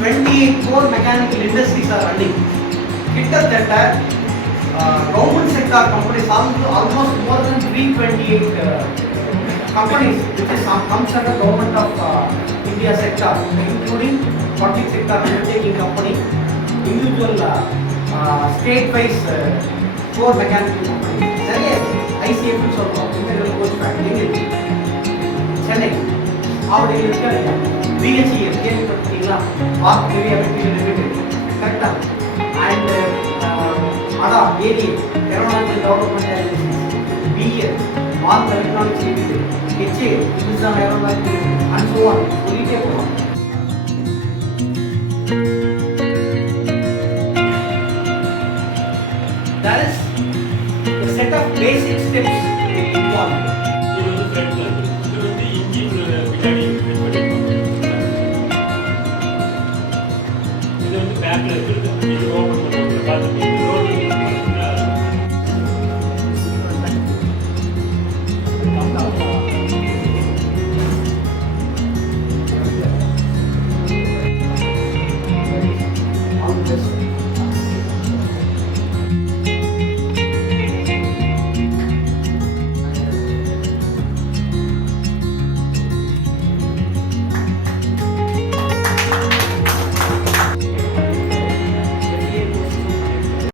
28 core mechanical industries are running. கிட்டத்தட்ட government sector companies almost more than 328 companies which is comes under government of India sector, including public sector undertaking company, individual state-wise core mechanical company. சரியா ICF சொல்றோம் integral coach factory இருக்கு சென்னை. அப்படி இருக்கிற BHEL கேள்விப்பட்டிருக்கீங்களா? Walk heavy material limited கரெக்டா? And ADA aeronautical development agencies, BEL Mark Electronics Limited, HAL Hindustan Aeronautics Limited, and so on.